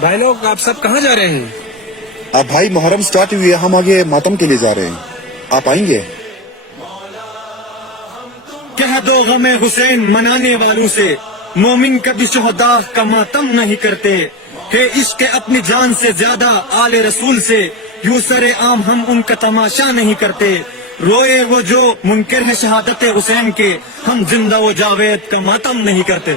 بھائی لوگ آپ سب کہاں جا رہے ہیں؟ اب بھائی محرم سٹارٹ ہوئی ہے، ہم آگے ماتم کے لیے جا رہے ہیں، آپ آئیں گے؟ کہہ دو غم حسین منانے والوں سے، مومن کبھی شہداء کا ماتم نہیں کرتے، کہ عشق اپنی جان سے زیادہ آل رسول سے، یوں سر عام ہم ان کا تماشا نہیں کرتے، روئے وہ جو منکر ہے شہادت حسین کے، ہم زندہ و جاوید کا ماتم نہیں کرتے۔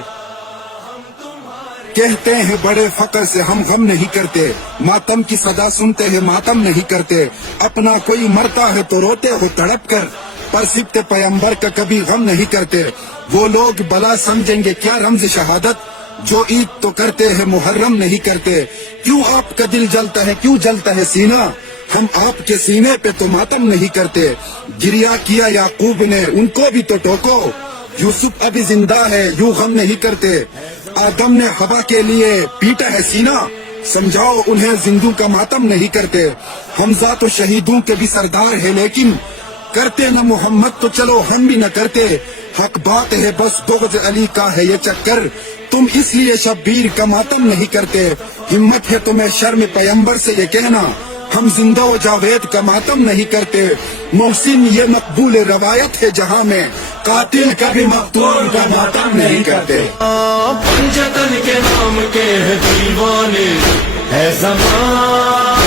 کہتے ہیں بڑے فخر سے ہم غم نہیں کرتے، ماتم کی صدا سنتے ہیں ماتم نہیں کرتے، اپنا کوئی مرتا ہے تو روتے ہو تڑپ کر، پر سبت پیمبر کا کبھی غم نہیں کرتے، وہ لوگ بلا سمجھیں گے کیا رمز شہادت، جو عید تو کرتے ہیں محرم نہیں کرتے، کیوں آپ کا دل جلتا ہے، کیوں جلتا ہے سینہ، ہم آپ کے سینے پہ تو ماتم نہیں کرتے، گریا کیا یعقوب نے ان کو بھی تو ٹوکو، یوسف ابھی زندہ ہے یوں غم نہیں کرتے، آدم نے ہوا کے لیے پیٹا ہے سینہ، سمجھاؤ انہیں زندوں کا ماتم نہیں کرتے، حمزہ تو شہیدوں کے بھی سردار ہے لیکن کرتے نہ محمد تو چلو ہم بھی نہ کرتے، حق بات ہے بس بغض علی کا ہے یہ چکر، تم اس لیے شبیر کا ماتم نہیں کرتے، ہمت ہے تمہیں شرم پیمبر سے یہ کہنا، ہم زندہ و جاوید کا ماتم نہیں کرتے، محسن یہ مقبول روایت ہے جہاں میں، قاتل کبھی مقتول کا ماتم نہیں کرتے۔ پنجتن کے نام کے ہے دیوانے، ہے زمان